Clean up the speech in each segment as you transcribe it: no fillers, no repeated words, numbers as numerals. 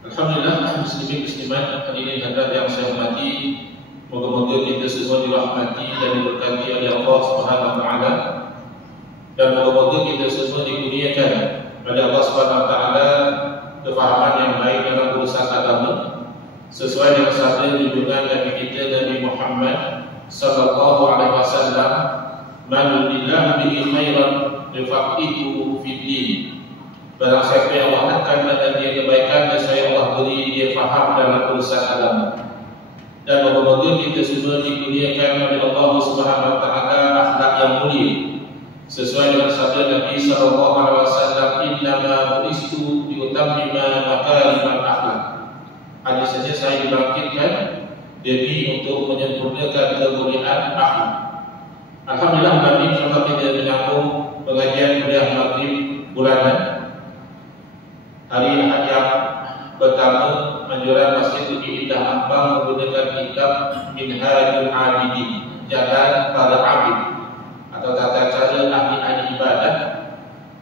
Alhamdulillah, muslimin muslimat hadirin hadirat yang saya hormati, moga-moga kita semua dirahmati dan diberkati oleh Allah Subhanahu wa taala, dan moga-moga kita semua dikurniakan oleh Allah Subhanahu wa taala kefahaman yang baik dalam urusan agama sesuai dengan sabda junjungan Nabi kita Nabi Muhammad sallallahu alaihi wasallam, "Man yuridillahu bihi khairan yufaqihuhu fid din." Barang siapa yang Allah nakkan dan dia kebaikan, nescaya Allah beri dia faham dalam urusan agama. Dan moga-moga kita semua dikurniakan oleh Allah Subhanahu wa taala akhlak yang mulia sesuai dengan sabda Nabi sallallahu alaihi wasallam, "Innama bu'istu liutammima makarimal akhlak." Hadis saja saya dibangkitkan demi untuk menyempurnakan kemuliaan akhlak. Alhamdulillah, kami insya-Allah kita menyambung pengajian kuliah maghrib bulanan hari Ahad yang pertama anjuran Masjid Bukit Indah Ampang menggunakan kitab Minhajul Abidin, Jalan Para Abid atau tata cara ahli-ahli ibadah,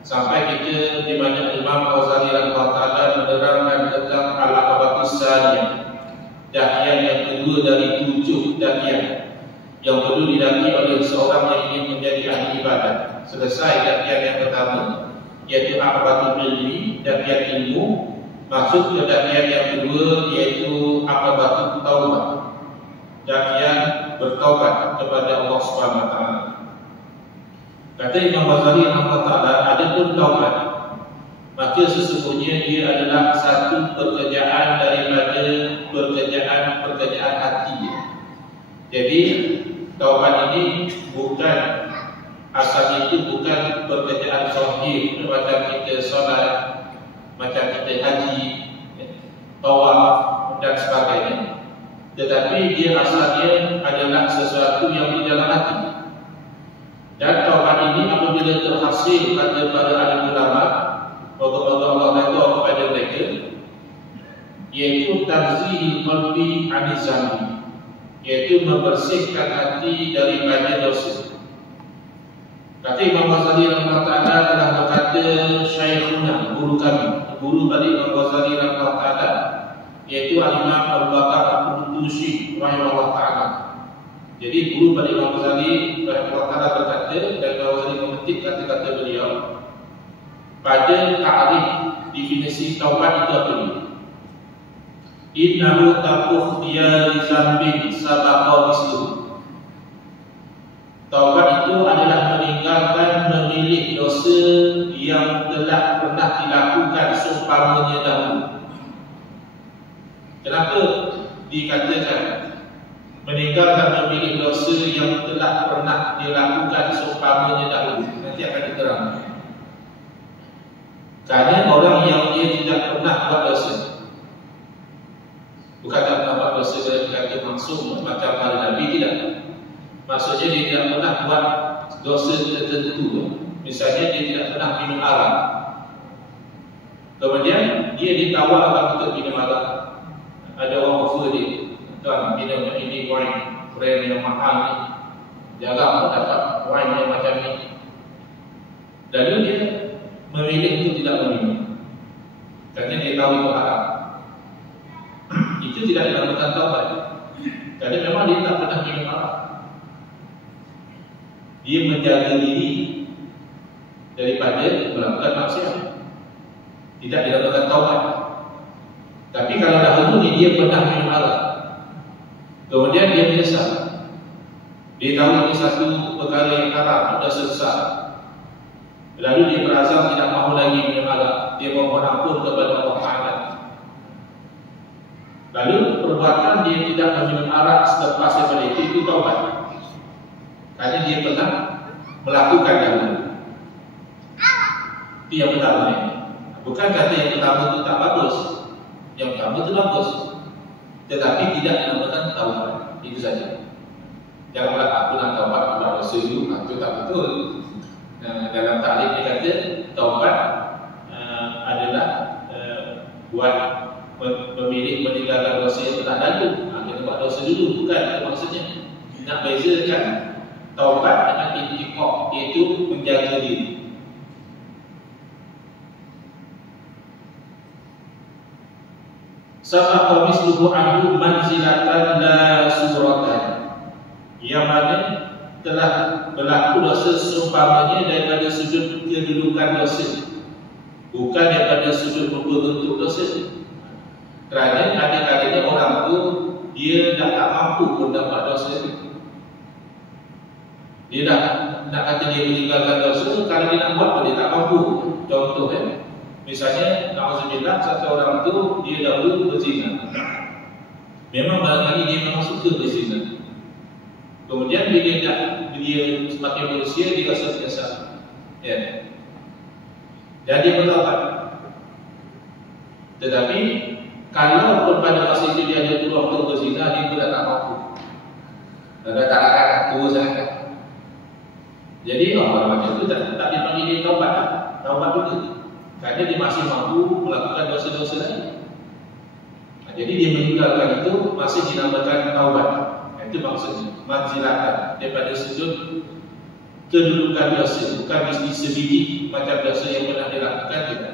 sampai kita di mana Imam Ghazali rahimahullah taala menerangkan tentang al-aqabatus saniyah, dakwah yang kedua dari 7 dakwah yang perlu didaki oleh seorang yang ingin menjadi ahli ibadah. Selesai dakwah yang pertama, yaitu aqabatul ilmi, dakwah ilmu, masuk ke dakwah yang kedua, yaitu aqabatul taubat, dakwah bertaubat kepada Allah Subhanahu wa taala. Kata Imam Ghazali rahimahullah taala, adapun taubat, maka sesungguhnya dia adalah satu pekerjaan daripada pekerjaan hati. Jadi taubat ini bukan asal itu bukan pekerjaan zahir macam kita solat, macam kita haji, tawaf dan sebagainya, tetapi dia asalnya adalah sesuatu yang di dalam hati. Dan taubat ini apabila terhasil, kata para alim ulama, moga-moga Allah redha kepada mereka, yaitu tanzihul qalbi aniz zambi, yaitu membersihkan hati daripada dosa. Kata Imam Ghazali rahimahullah taala telah berkata, Syekhuna, guru kami, guru bagi Imam Ghazali rahimahullah taala, yaitu Al-Imam Abu Bakar Al-Qutusi rahimahullah taala. Jadi guru bagi Imam Ghazali rahimahullah taala berkata, dan Imam Ghazali memetik kata-kata beliau pada ta'rif definisi taubat itu apa ini? Innahu taqdiyari zambin sabaqa misluhu. Taubat itu adalah meninggalkan memilih dosa yang telah pernah dilakukan seumpamanya dahulu. Kenapa dikatakan meninggalkan memilih dosa yang telah pernah dilakukan seumpamanya dahulu? Nanti akan diterangkan. Karena orang yang dia tidak pernah buat dosa, bukan tak pernah buat dosa dari kata maksum macam para Nabi, tidak. Maksudnya dia tidak pernah buat dosa tertentu. Misalnya dia tidak pernah minum arak, kemudian dia ditawarkan untuk minum arak. Ada orang offer dia, tuan minum ini wine brand yang mahal ni, jarang dapat wine yang macam ni. Lalu dia memilih untuk tidak meminum kerana dia tahu itu haram. Itu tidak dilakukan taubat, kerana memang dia tak pernah minum arak. Dia menjaga diri daripada melakukan maksiat, tidak dilakukan taubat. Tapi kalau dahulu ni dia pernah minum arak, kemudian dia menyesal, dia tahu ini satu perkara yang haram, dosa besar, lalu dia berazam tidak mahu lagi minum arak, dia mohon ampun kepada Allah Taala. Lalu perbuatan dia tidak meminum arak selepas daripada itu taubat, kerana dia pernah melakukan dahulu. Itu yang pertama ni. Bukan kata yang pertama itu tak bagus, yang pertama itu bagus, tetapi tidak dinamakan taubat. Itu saja. Janganlah aku nak taubat, aku dah dosa dulu, itu tak betul. Dalam taklif dia kata taubat adalah buat memilih meninggalkan dosa yang telah lalu. Kita buat dosa dulu, bukan itu maksudnya. Nak bezakan taubat dengan intiqah, iaitu menjaga diri. sabaqa misluhu anhu manzilatan la suratan, yang mana telah berlaku dosa seumpamanya daripada sudut kedudukan dosa, bukan daripada sudut rupa bentuk dosa. Kerana ada-adanya orang tu dia dah tak mampu pun dapat dosa itu. Dia dah nak kata dia meninggalkan dosa, kalau dia nak buat pun dia tak mampu. Contoh misalnya, na'udzubillah, satu orang tu dia dahulu berzina. Memang barangkali dia memang suka berzina. Kemudian dia semakin berusia, dia rasa menyesal. Dan dia bertaubat. Tetapi kalau pun pada masa itu dia ada peluang untuk berzina, dia pun dah tak mampu. Dah tak akan tua sangat. Jadi orang macam itu tak dipanggil dia taubat. Taubat juga. Kerana dia masih mampu melakukan dosa-dosa lain. Jadi dia meninggalkan itu masih dinamakan taubat. Itu maksudnya manzilatan, daripada sudut kedudukan dosa, bukan mesti sebiji macam dosa yang pernah dilakukan juga.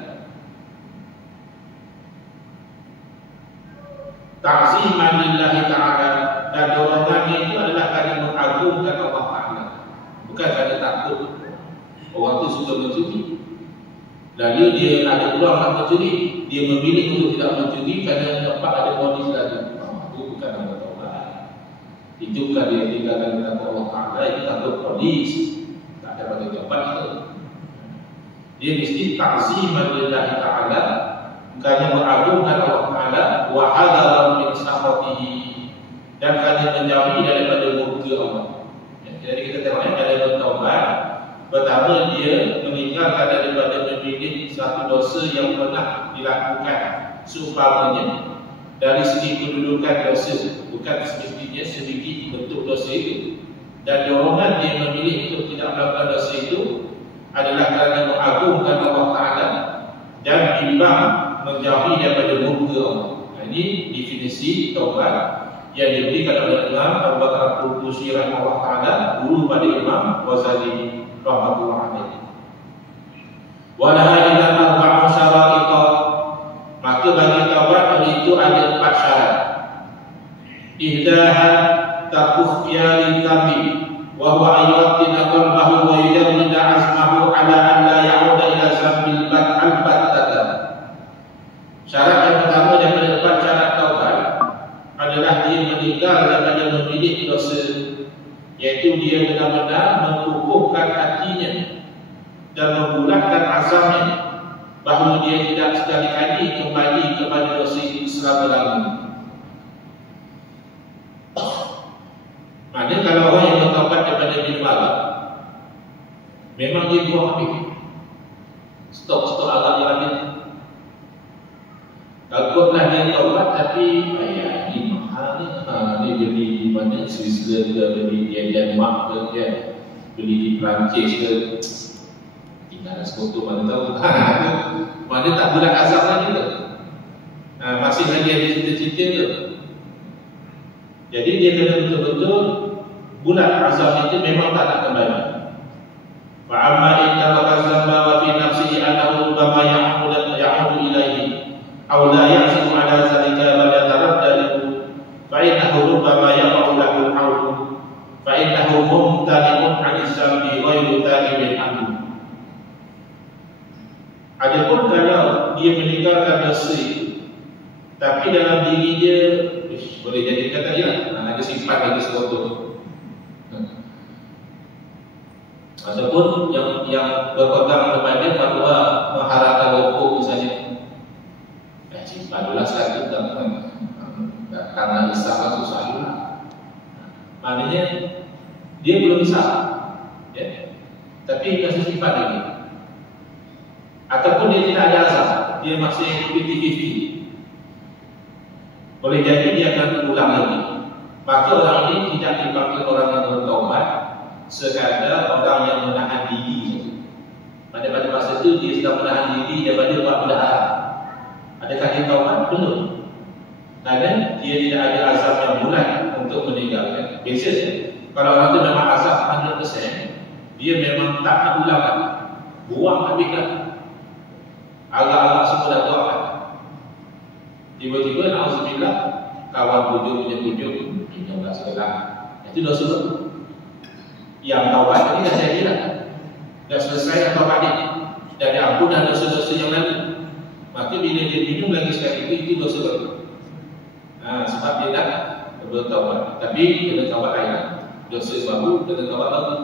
Ta'ziman lillahi ta'ala, dan dorongannya itu adalah kerana mengagungkan Allah Ta'ala, bukan kerana takut. Orang tu suka mencuri, lalu dia ada peluang nak mencuri, dia memilih untuk tidak mencuri kerana nampak ada polis lagi. Itu bukan nama taubat. Itu bukan dia tinggalkan kata Allah Ta'ala, itu takut polis. Tak ada pada jawapan itu. Dia mesti ta'ziman lillahi ta'ala, bukannya mengagungkan Allah Ta'ala, wa hadaran min sakhatihi, dan kerana menjauhi daripada murka Allah. Jadi kita tengok dalam taubat, pertama dia meninggalkan daripada memilih satu dosa yang pernah dilakukan seumpamanya dari segi kedudukan dosa, bukan semestinya sedikit bentuk dosa itu. Dan dorongan dia memilih untuk tidak melakukan dosa itu adalah kerana mengagungkan Allah Ta'ala dan bimbang menjauhi daripada murka Allah. Ini definisi taubat yang diberikan oleh Imam Abu Bakar Al-Qurtubi rahimahullah ta'ala, guru pada Imam Ghazali rahmatullah alaihi. Walaha ila arba'u syara'ita, maka bagi taubat itu ada 4 syarat. Ihdaha taqufiyari tabi, wa huwa ayyuqtina qalbahu wa yujaddida azmahu ala an la ya'uda ila zambil al-battata. Syarat yang pertama daripada 4 syarat taubat adalah dia meninggal daripada memilih dosa, iaitu dia benar-benar mengukuhkan hatinya dan membulatkan azamnya bahawa dia tidak sekali-kali kembali kepada dosa itu selama-lamanya. Maknanya kalau orang yang bertaubat daripada minuman, memang dia buang habis stok arak yang ada. Takutlah dia taubat tapi ini mahal ni. Dia beli di mana, Switzerland ke, beli di Denmark ke, beli di Perancis ke, tinggal sekutu mana tahu. Mana tak bulat azab lagi tu. Masih lagi ada cerita-cerita tu. Jadi dia kena betul-betul bulat azab itu memang tak nak kembali. Fa'amma inna wa kazamba wa fi nafsihi annahu rubbama ya'udu ilaihi aw la ya'zimu ala zalika wa la taraddadu fa innahu rubbama yaqa'u lahu al-'awdu fa innahu mumtani'un 'an zambi ghairu ta'ibin anhu. Adapun kalau dia meninggalkan dosa, tapi dalam diri dia boleh jadi kata dia ada sifat lagi sesuatu. Ataupun yang berpegang kepada fatwa mengharamkan rokok misalnya, simpan dulu satu karena isap susah juga. Maknanya dia belum bisa, tapi masih sifat lagi. Ataupun dia tidak ada azab, dia masih 50-50. Boleh jadi dia akan ulang lagi. Maka orang ini tidak dipanggil orang yang bertaubat, sekadar orang yang menahan diri. Pada masa itu dia sedang menahan diri daripada buat bid'ah. Adakah dia taubat? Belum. Kerana dia tidak ada azab yang bulat untuk meninggalkan. Biasanya kalau orang itu memang azab 100%, dia memang tak nak ulang lagi. Buang habislah. Agak-agak semua dah buang. Dia Tiba-tiba na'udzubillah kawan bujuk, ini enggak segala. Itu dosa. Yang taubat tadi dah jadi lah. Dah selesai taubat dia. Dah diampun dah dosa-dosa yang lalu. Maka bila dia minum lagi sekali itu dosa baru. Sebab dia dah bertaubat. Tapi kena taubat lain. Dosa baru kena taubat baru.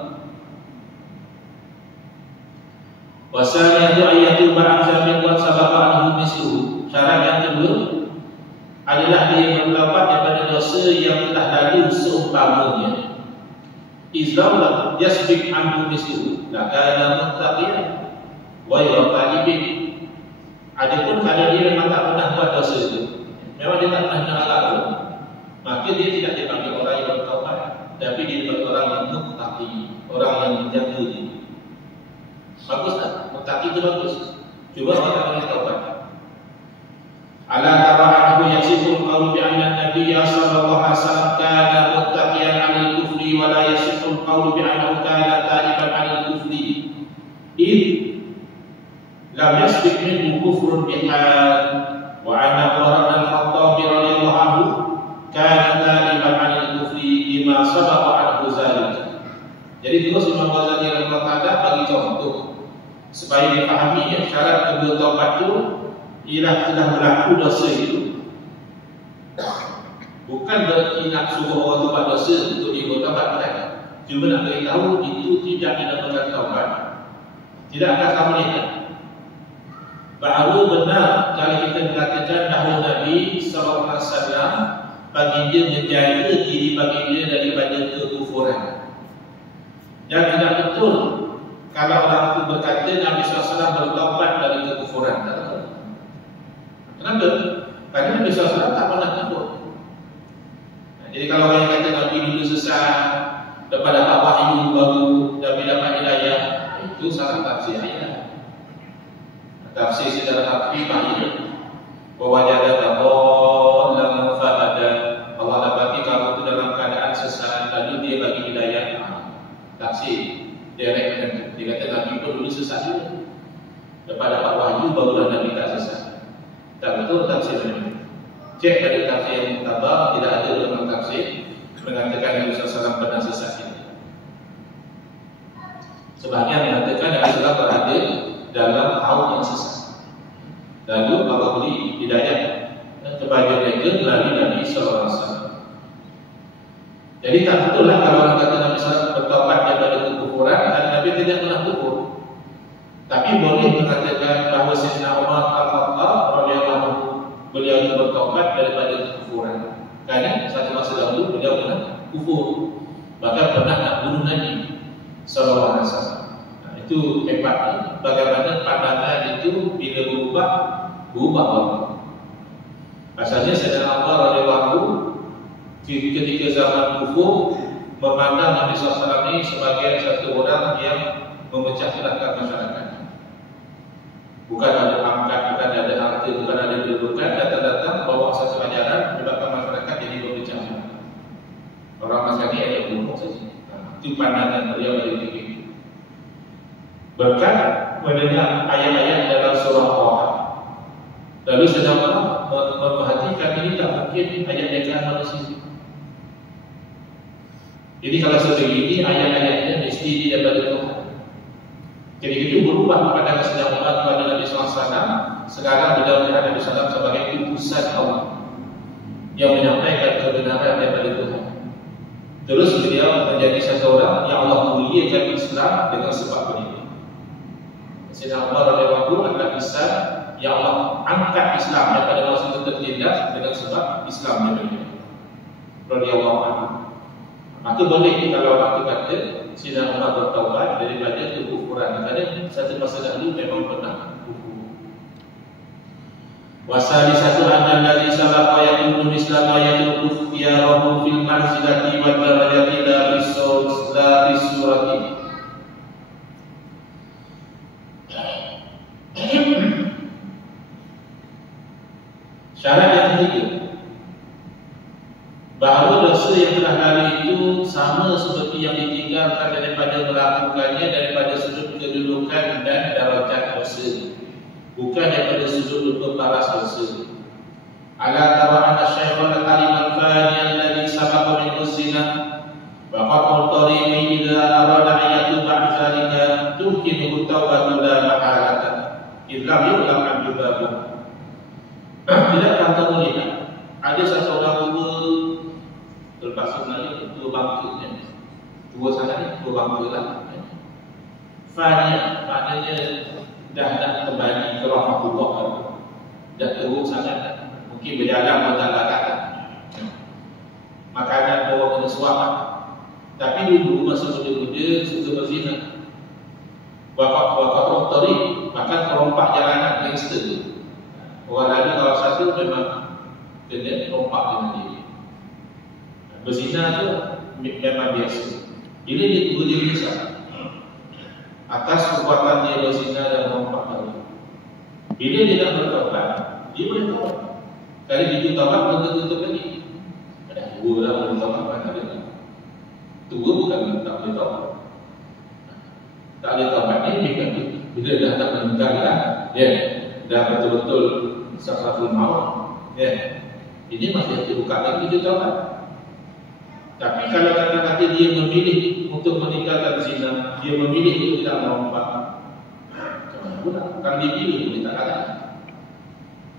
Wasaniyatu ayatu ba'am min wa sabaqa anhu misluhu. Syarat yang kedua adalah dia bertaubat daripada dosa yang telah lalu seumpamanya. Izaulah yasbik anhu misluhu lakana muttaqiyan wa yaqalibin. Adapun kalau dia memang tak pernah buat dosa itu, memang dia tak pernah nyangka pun, maka dia tidak dipanggil orang yang bertaubat, tapi dia dipanggil orang yang muttaqi, orang yang menjaga diri. Bagus tak? Muttaqi itu bagus. Cuba kita boleh taubat. Ala tara'ahu yasiful qawlu bi'anna Nabiya sallallahu alaihi wasallam kana muttaqiyan 'anil kufri wa la yasiful qawlu bi'annahu kana ta'iban 'anil kufri. Id lam yasbik minhu kufrun bihal wa 'anna Umar bin Khattab radhiyallahu anhu kana ta'iban 'anil kufri bima sabaqa 'anhu zalik. Jadi terus Imam Ghazali rahimahullah taala bagi contoh supaya dipahami ya, syarat kedua taubat itu ialah telah berlaku dosa itu. Bukan berarti nak suruh orang taubat dosa untuk dia bertaubat, bukan. Cuma nak beritahu itu tidak dinamakan taubat. Tidak akan kamu lihat. Bahawa benar kalau kita mengatakan bahawa Nabi SAW bagi dia menjaga diri bagi dia daripada kekufuran. Dan tidak betul kalau orang itu berkata Nabi SAW bertaubat dari kekufuran. Kenapa? Karena Nabi SAW tak pernah kufur. Jadi kalau orang yang kata Nabi dulu sesat, lepas dapat wahyu baru, Nabi dapat hidayah, itu salah tafsir ayat. Tafsir secara hakiki bahaya. Wawajadaka dhallan fahada. Allah dapati kamu itu dalam keadaan sesat, lalu dia bagi hidayah. Tafsir dia rekatkan. Dia kata Nabi pun dulu sesat juga. Lepas dapat wahyu barulah Nabi tak sesat. Tak betul tafsir ini. Cek dari tafsir yang muktabar, tidak ada dalam tafsir mengatakan Nabi SAW pernah sesat ini. Sebahagian mengatakan Nabi SAW berada dalam kaum yang sesat. Lalu Allah beri hidayah kepada mereka melalui Nabi SAW. Jadi tak betul lah kalau orang kata Nabi SAW bertaubat daripada kekufuran dan Nabi tidak pernah kufur. Tapi boleh mengatakan bahawa Sayyidina Umar Al-Khattab radhiyallahu anhu beliau itu bertaubat daripada kekufuran. Kerana satu masa dahulu beliau pernah kufur, bahkan pernah nak bunuh Nabi sallallahu alaihi wasallam. Itu hebatnya bagaimana pandangan itu bila berubah. Asalnya Sayyidina Umar radhiyallahu anhu ketika zaman kufur memandang Nabi SAW ini sebagai satu orang yang memecah belahkan masyarakat. Bukan ada pangkat, bukan ada harta, bukan ada kedudukan, datang-datang bawa satu ajaran menyebabkan masyarakat jadi berpecah belah. Orang macam ini ada bunuh saja. Itu pandangan beliau dari itu. Berkat mendengar ayat-ayat dalam surah Taha. Lalu sedang memperhatikan ini tak mungkin ayat dekat manusia. Jadi kalau sebegini ayat-ayatnya mesti daripada Tuhan. Jadi itu berubah pada kesenjangan kepada Nabi SAW. Sekarang beliau melihat Nabi SAW sebagai utusan Allah yang menyampaikan kebenaran daripada Tuhan. Terus beliau menjadi satu orang yang Allah muliakan Islam dengan sebab ini. Sayyidina Umar radhiyallahu anhu adalah lisan yang Allah angkat Islam daripada masa tertindas dengan sebab Islam yang mulia. Radhiyallahu anhu. Maka boleh kalau orang itu kata Sayyidina Umar bertaubat daripada kekufuran. Kerana satu masa dahulu memang pernah kufur. Wasali satu anna alladhi sabaqa yaqulu misla ma yaqulu ikhtiyarahu fil manzilati wa darajati la bisurati. Syarat yang ketiga, bahawa dosa yang telah lalu itu sama seperti yang ditinggalkan daripada melakukannya daripada sudut kedudukan dan darajat dosa, bukan daripada sudut paras dosa. ala tara anna syaikhul karim al-fani alladhi sabaqa min zina wa qat'u tariqi idza arada an yatuba an zalika tuhkimu tawbatu la mahalata illa yu'lam an yubabu. Tidakkah kamu lihat ada satu orang tua terlepas sebenarnya tua bangkitnya, tua sangat tua bangkit lah. Fani maknanya dah kembali ke rahmatullah, dah teruk sangat, mungkin berjalan berjalan makanan bawa kena suap. Tapi dulu masa muda-muda suka berzina, waktu tari bahkan terompak jalanan gangster. Orang lalu kalau satu memang kena terompak dengan diri. Berzina tu memang biasa. Bila dia tua dia menyesal atas perbuatan dia berzina dan terompak tadi. Bila dia nak bertaubat, dia boleh taubat. Kali dia taubat belum tentu lagi. Ada dua lah belum taubat kan ada. Tua bukan tak boleh taubat. Tak boleh taubat ni kan bila dah tak meninggal lah, dah betul-betul sakratul maut, ini masih terbuka lagi dia taubat. Tapi kalau kata-kata dia memilih untuk meninggalkan zina, dia memilih untuk tidak merompak, macam mana pula? Kan dia pilih boleh tak kalah.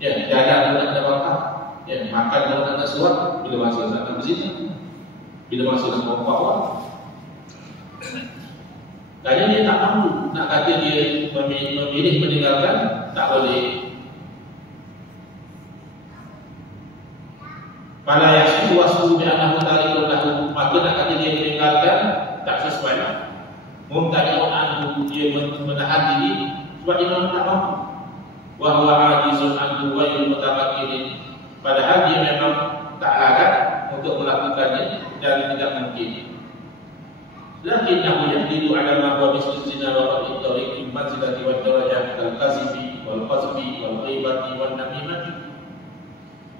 Jalan pun nak merompak, makan pun nak suap, bila masa nak berzina, bila masa nak merompak orang. Kadang dia tak mampu nak kata dia memilih meninggalkan, tak boleh. Pada yasin wasfu bi annahu tariqun lahu, maka nak kata dia meninggalkan tak sesuai. Mumtani'un anhu, dia menahan diri sebab dia memang tak mampu. Wa huwa ajizun anhu wa yumtamakkinin, padahal dia memang tak larat untuk melakukannya dan tidak mungkin. Lakinnahu yahdidu ala ma huwa mislu zina wa qat'i tariq manzilati wa darajat al-qazibi wal qazfi wal ghibati wan namimati.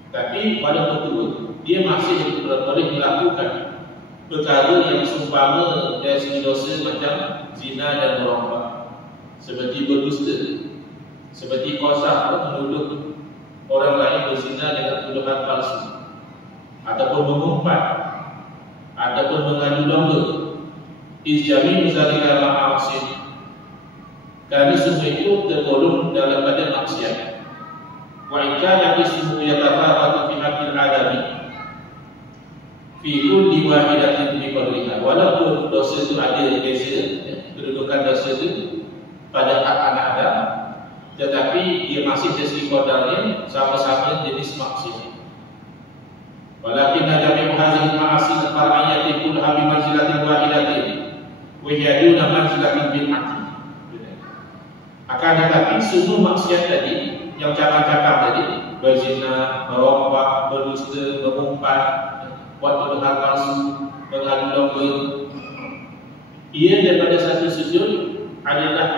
Tapi pada betul dia masih boleh melakukan perkara yang seumpama dari segi dosa macam zina dan merompak, seperti berdusta, seperti qasaf, menuduh orang lain berzina dengan tuduhan palsu, ataupun mengumpat, ataupun mengadu domba. Izjami zalika ma'asin, kerana semua itu tergolong dalam badan maksiat. Wa ikana ismu yatafawatu fi haqqil adami fi kulli wahidatin bi qadriha, walaupun dosa itu ada beza, kedudukan dosa itu pada hak anak Adam, tetapi dia masih dari segi qadarnya sama-sama jenis maksiat. Walakin jami'u hadhihi al-ma'asi al-far'iyyati kullaha bi manzilatin wahidatin wa yaduna manzilatin bil aqli. Akan tetapi semua maksiat tadi yang cabang-cabang tadi, berzina, merompak, berdusta, mengumpat, buat tuduhan palsu, mengadu domba, ia daripada satu sudut adalah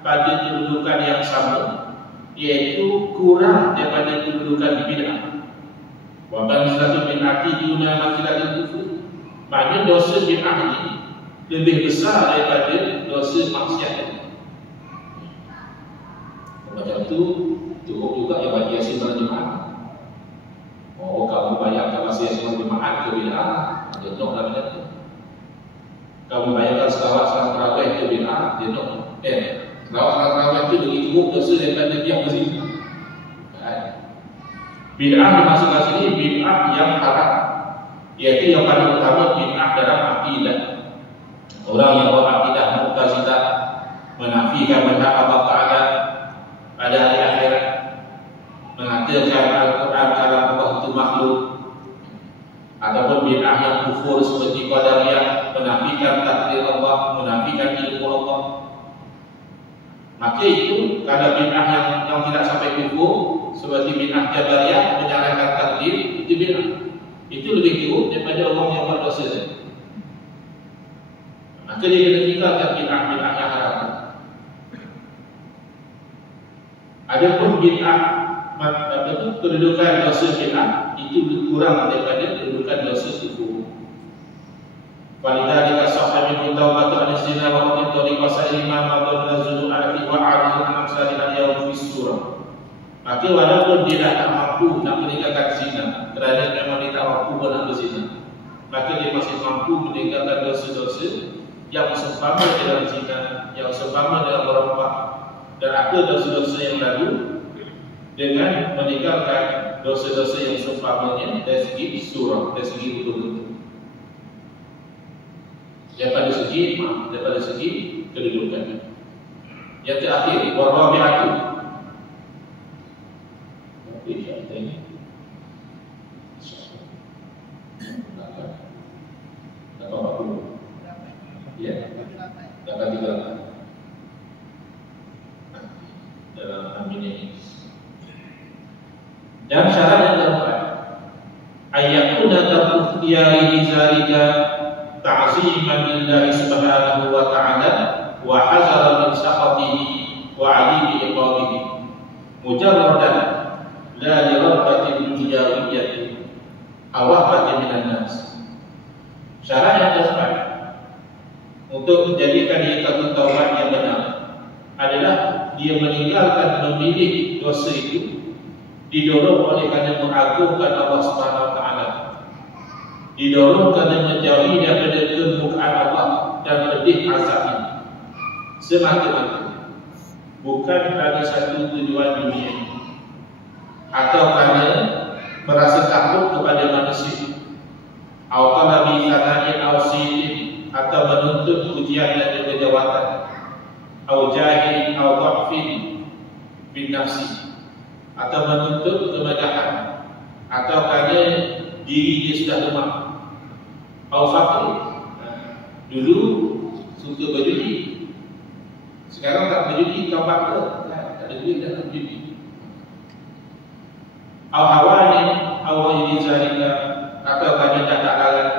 pada kedudukan yang sama, iaitu kurang daripada kedudukan bid'ah. Wa manzilatul bid'ati duna manzilatil kufur, maknanya dosa bid'ah ini lebih besar daripada dosa maksiat ini. Macam tu cukup juga yang bagi yasin berjemaah. Oh, kamu bayangkan masih yasin berjemaah ke bid'ah, jenuh lah macam tu. Kamu bayangkan selawat salat tarawih ke bid'ah, jenuh. Selawat salat tarawih itu lebih teruk dosa daripada dia berzina. Bid'ah di masing-masing ini bid'ah yang haram, iaitu yang paling utama bid'ah dalam akidah. Orang yang berakidah Mu'tazilah, menafikan manhaj Allah Ta'ala pada hari akhirat, mengatakan Al-Quran kalam Allah itu makhluk, ataupun bid'ah yang kufur seperti Qadariyah, menafikan takdir Allah, menafikan ilmu Allah. Maka itu kalau bid'ah yang tidak sampai kufur seperti bid'ah Jabariyah, menyalahkan takdir, itu bid'ah. Itu lebih teruk daripada orang yang buat dosa. Maka dia kena tinggalkan bid'ah-bid'ah yang haram. Adapun bid'ah, kedudukan dosa bid'ah itu kurang daripada kedudukan dosa kufur. Walidhalika sahha min tawbatu an-zina wa qad tariqa sa'il imam Abdul Nazul al-Fi wa 'ala al-amsal al-yawm fi surah. Maka walaupun dia dah tak mampu nak meninggalkan zina, kerana memang dia tak mampu pun nak berzina, maka dia masih mampu meninggalkan dosa-dosa yang seumpama dalam zina, yang seumpama dalam merompak dan apa dosa-dosa yang lalu, dengan meninggalkan dosa-dosa yang seumpamanya dari segi surah, dari segi betul-betul. Daripada segi kedudukan. Yang terakhir, warabi'atu. Ya, dapat 3 dalam amin ini. Dan syarat yang keempat, ayakuna taqdiyari bizalika ta'ziman lillahi subhanahu wa ta'ala wa hazara min saqatihi wa 'alimi iqabihi mujarradan la li rabbatin dunyawiyyati aw wahbatin minan nas. Syarat yang keempat untuk menjadikan dia taubat yang benar adalah dia meninggalkan memilih dosa itu didorong oleh kerana mengagungkan Allah Subhanahu Wa Taala, didorong kerana menjauhi daripada kemurkaan Allah dan pedih azabnya semata-mata, bukan kerana satu tujuan dunia atau kerana merasa takut kepada manusia, atau talabi sana'in aw sidin, atau menuntut pujian dan kejawatan, atau jahil atau dha'fin bin nafsi, atau menuntut kemegahan, atau kerana diri dia sudah lemah, atau fakir. Dulu suka berjudi, sekarang tak berjudi, taubat ke? Tak ada duit, tak berjudi. Atau hawanin, atau yudhizalika, atau kerana dah tak larat.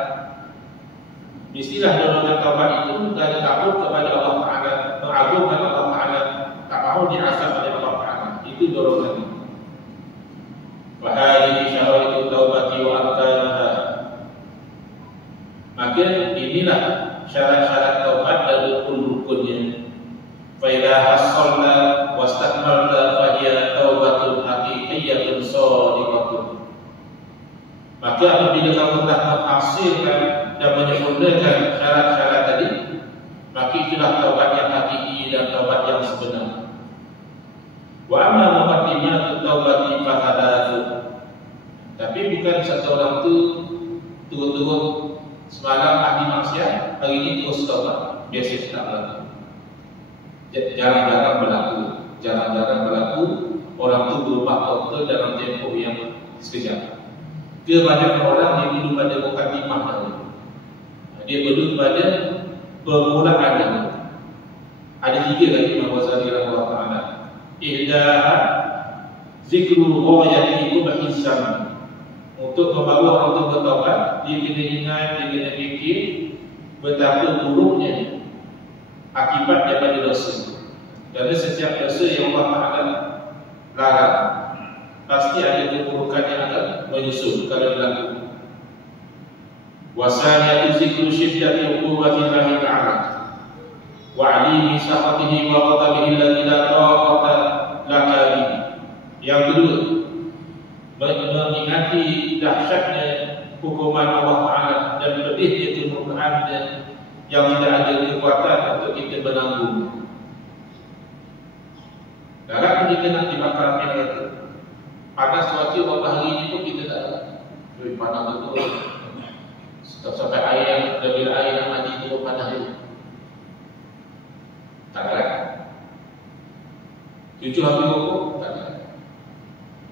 Mestilah dorongan taubat itu kerana takut kepada Allah Ta'ala, mengagungkan Allah Ta'ala, tak mahu diazab oleh Allah Ta'ala. Itu dorongannya. Wahai syaraitu taubati wa arkanuha. Maka inilah syarat-syarat taubat dan rukun-rukunnya. Fa idza hasalna wastakmalna fa hiya taubatun haqiqiyyatun shadiqatun. Maka apabila kamu telah menghasilkan dan menyempurnakan syarat-syarat tadi, maka itulah taubat yang hakiki dan taubat yang sebenar. Wa amma muqaddimatu taubati fa hadatsu. Tapi bukan satu orang tu turut-turut semalam ahli maksiat, hari ini terus taubat, biasa tak berlaku. Jarang-jarang berlaku. Jarang-jarang berlaku orang tu berubah total dalam tempoh yang sekejap. Kebanyakan orang dia perlu pada mukaddimah dulu. Dia perlu pada permulaan dulu. Ada 3 lagi Imam Ghazali rahimahullah ta'ala. Ihdaha zikru ghayati qubhizam. Untuk membawa orang itu bertaubat, dia kena ingat, dia kena fikir betapa buruknya akibat daripada dosa. Kerana setiap dosa yang Allah Ta'ala larang, pasti ada keburukan yang akan menyusul kalau berlaku. Wasaniyatu zikru syiddati uquwatillahi ta'ala wa 'alimi saqatihi wa ghadabihi alladhi la taqata laka bihi. Yang kedua, mengingati dahsyatnya hukuman Allah Ta'ala dan pedihnya kemurkaannya yang tidak ada kekuatan untuk kita menanggung. Darat kita nak dibakar api neraka. Panas cuaca beberapa hari ini pun kita tak ada. Panas betul. Sampai air yang lebih air yang mandi itu panas itu. Tak ada. Cucu api rokok tak ada.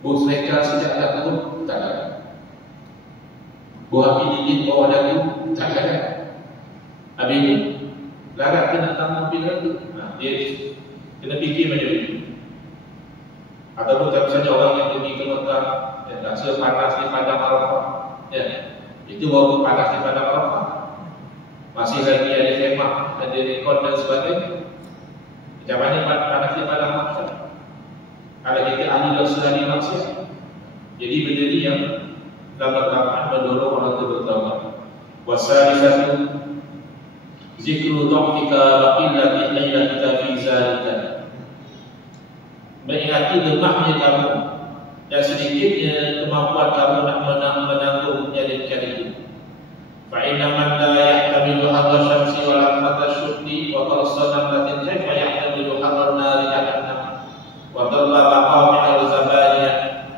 Bus mereka sejak tak turun tak ada. Buah api dingin bawah dagu tak ada. Habis ini larat kena tanam api neraka. Dia kena fikir macam itu. Ataupun kalau saja orang yang pergi ke Mekah, rasa panas di padang Arafah, itu baru panas di padang Arafah. Masih lagi ada kemah, ada rekod dan sebagainya. Macam mana panas di padang Arafah? Kalau kita ahli dosa ahli maksiat. Jadi benda ni yang lama-lama mendorong orang itu bertaubat. Wasalisatu zikru dhafika wa qillati hayyatika fi zalika. mengingati lemahnya kamu dan sedikitnya kemampuan kamu nak menanggung demikian itu. Fa'inna man la yahtamilu hadha syamsi wa lamata syuddi wa qarsana latin kaifa yahtamilu hadha nari jahannam wa dalla maqami al-zabaniya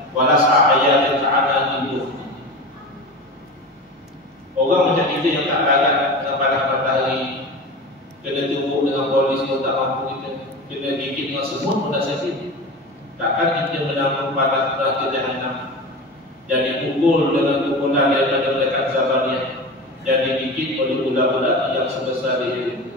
wa nas'a hayatin ka'ana ibu. Orang macam itu yang tak larat dengan panas matahari, kena tumbuk dengan polis pun tak mampu kita, kena gigit dengan semut pun dah sakit. Takkan kita menanggung panas neraka jahannam dan dipukul dengan pukulan daripada malaikat Zabaniyah dan digigit oleh ular-ular yang sebesar leher.